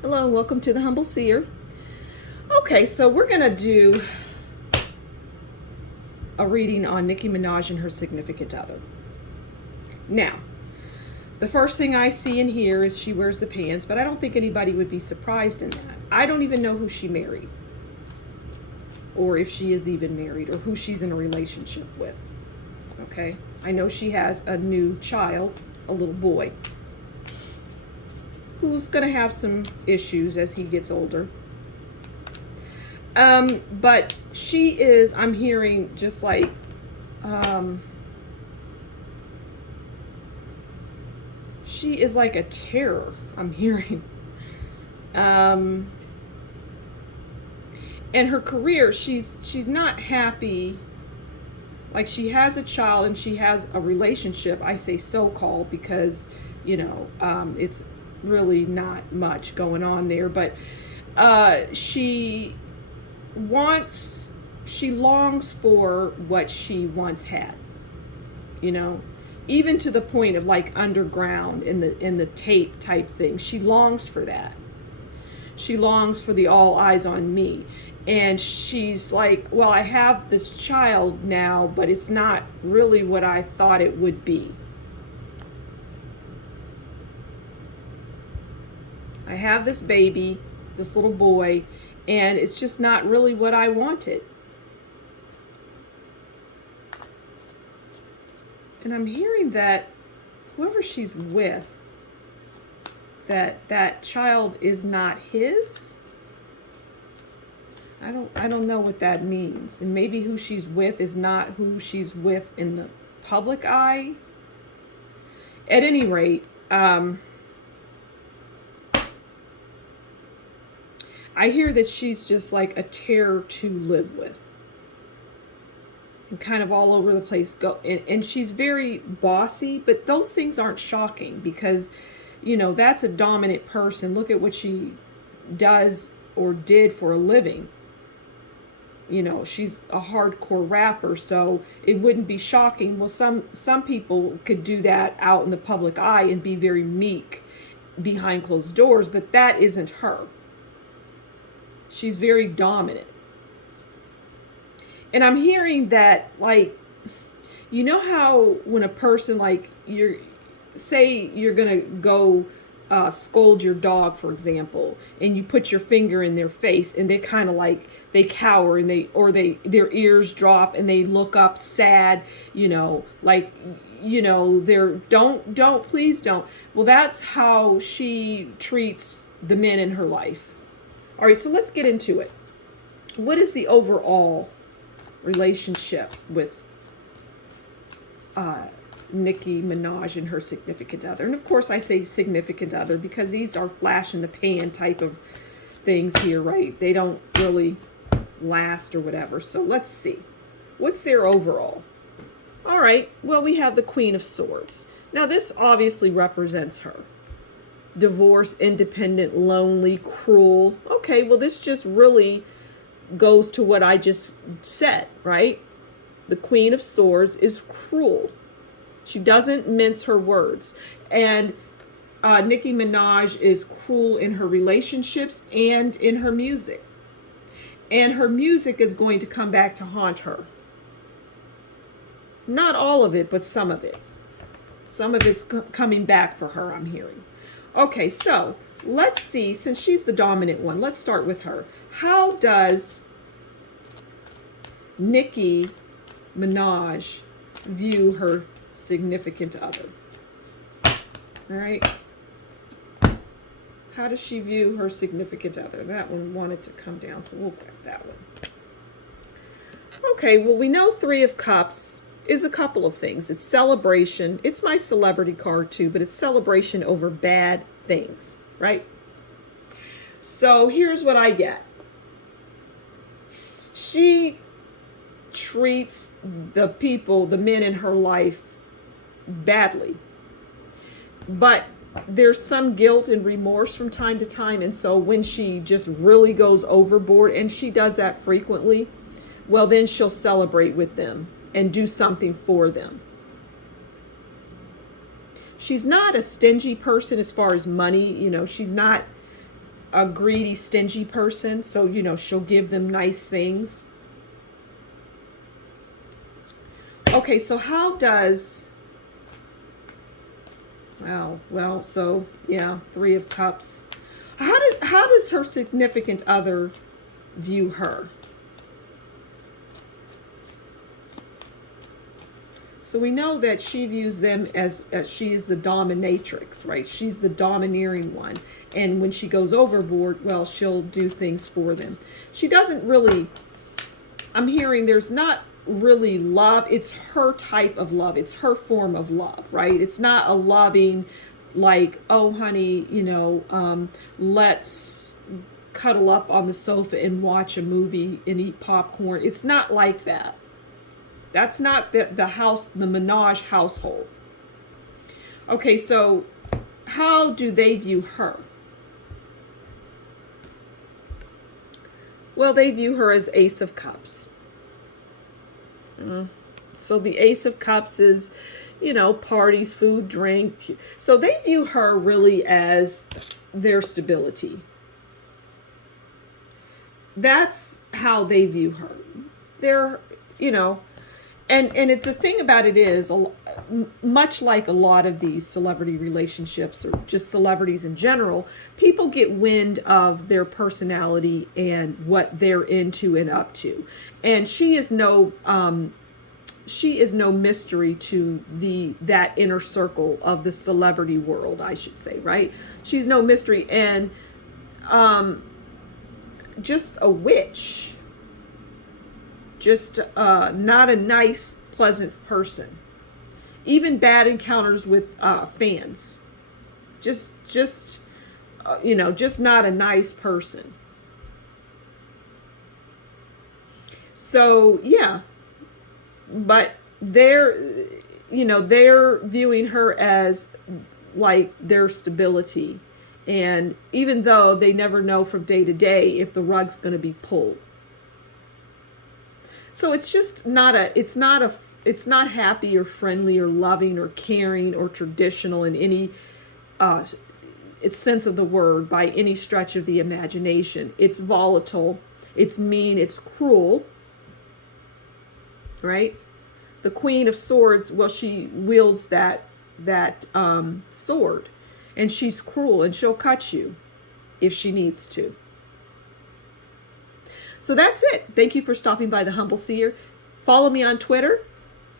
Hello, and welcome to the Humble Seer. Okay, so we're going to do a reading on Nicki Minaj and her significant other. Now, the first thing I see and hear is she wears the pants, but I don't think anybody would be surprised in that. I don't even know who she married, or if she is even married, or who she's in a relationship with. Okay, I know she has a new child, a little boy, who's going to have some issues as he gets older. But she is, I'm hearing just like, she is like a terror, I'm hearing. And her career, she's not happy. Like, she has a child and she has a relationship. I say so-called because, it's really not much going on there. But she longs for what she once had, even to the point of like underground in the tape type thing. She longs for that. She longs for the all eyes on me. And she's like, well, I have this child now, but it's not really what I thought it would be. I have this baby, this little boy, and it's just not really what I wanted. And I'm hearing that whoever she's with, that child is not his. I don't know what that means. And maybe who she's with is not who she's with in the public eye. At any rate, I hear that she's just like a terror to live with. And kind of all over the place. And she's very bossy, but those things aren't shocking because, that's a dominant person. Look at what she does or did for a living. She's a hardcore rapper, so it wouldn't be shocking. Well, some people could do that out in the public eye and be very meek behind closed doors, but that isn't her. She's very dominant. And I'm hearing that, like, how when a person, like, say you're gonna go scold your dog, for example, and you put your finger in their face and they kind of like, they cower and their ears drop and they look up sad, like, they're please don't. Well, that's how she treats the men in her life. All right, so let's get into it. What is the overall relationship with Nicki Minaj and her significant other? And of course I say significant other because these are flash in the pan type of things here, right? They don't really last or whatever. So let's see. What's their overall? All right, well, we have the Queen of Swords. Now this obviously represents her. Divorced, independent, lonely, cruel. Okay, well, this just really goes to what I just said, right? The Queen of Swords is cruel. She doesn't mince her words. And Nicki Minaj is cruel in her relationships and in her music. And her music is going to come back to haunt her. Not all of it, but some of it. Some of it's coming back for her, I'm hearing. Okay, so let's see, since she's the dominant one, let's start with her. How does Nicki Minaj view her significant other? All right. How does she view her significant other? That one wanted to come down, so we'll grab that one. Okay, well, we know Three of Cups is a couple of things. It's celebration. It's my celebrity card too, but it's celebration over bad things, right? So here's what I get. She treats the people, the men in her life, badly. But there's some guilt and remorse from time to time. And so when she just really goes overboard, and she does that frequently, well, then she'll celebrate with them and do something for them. She's not a stingy person as far as money. She's not a greedy, stingy person. So, you know, she'll give them nice things. Okay, so how does... Wow, well, so, yeah, Three of Cups. How does her significant other view her? So we know that she views them as she is the dominatrix, right? She's the domineering one. And when she goes overboard, well, she'll do things for them. She doesn't really, I'm hearing there's not really love. It's her type of love. It's her form of love, right? It's not a loving like, oh, honey, you know, let's cuddle up on the sofa and watch a movie and eat popcorn. It's not like that. That's not the Minaj household. Okay, so how do they view her? Well, they view her as Ace of Cups. So the Ace of Cups is, you know, parties, food, drink. So they view her really as their stability. That's how they view her. They're, you know, and the thing about it is, much like a lot of these celebrity relationships or just celebrities in general, people get wind of their personality and what they're into and up to. And she is no mystery to that inner circle of the celebrity world, I should say, right? She's no mystery, and just a witch. Just not a nice, pleasant person. Even bad encounters with fans. Just you know, just not a nice person. So yeah, but they're viewing her as like their stability, and even though they never know from day to day if the rug's going to be pulled. So it's just it's not happy or friendly or loving or caring or traditional in any sense of the word by any stretch of the imagination. It's volatile, it's mean, it's cruel, right? The Queen of Swords, well, she wields that sword, and she's cruel, and she'll cut you if she needs to. So that's it. Thank you for stopping by the Humble Seer. Follow me on Twitter.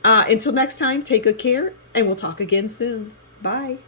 Until next time, take good care, and we'll talk again soon. Bye.